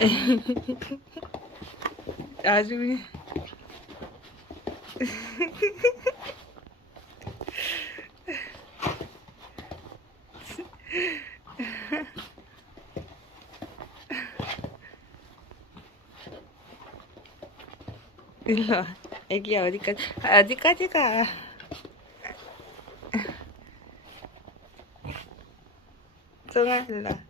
아주 그냥. 일로 와. 애기야 어디까지 아, 어디까지 가? 송아 일로 와.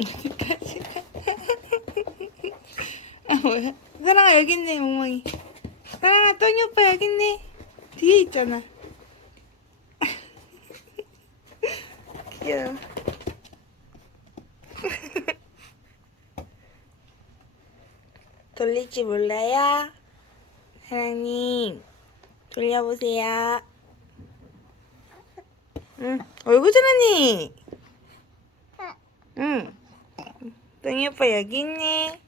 어디까지 가? 아? 사랑아 여기 있네 멍멍이. 사랑아 똥이 오빠 여기 있네. 뒤에 있잖아. 귀여워. 돌릴지 몰라요? 사랑님 돌려보세요. 응 얼굴 잘하니? 응. 똥이 오빠 여기 있네.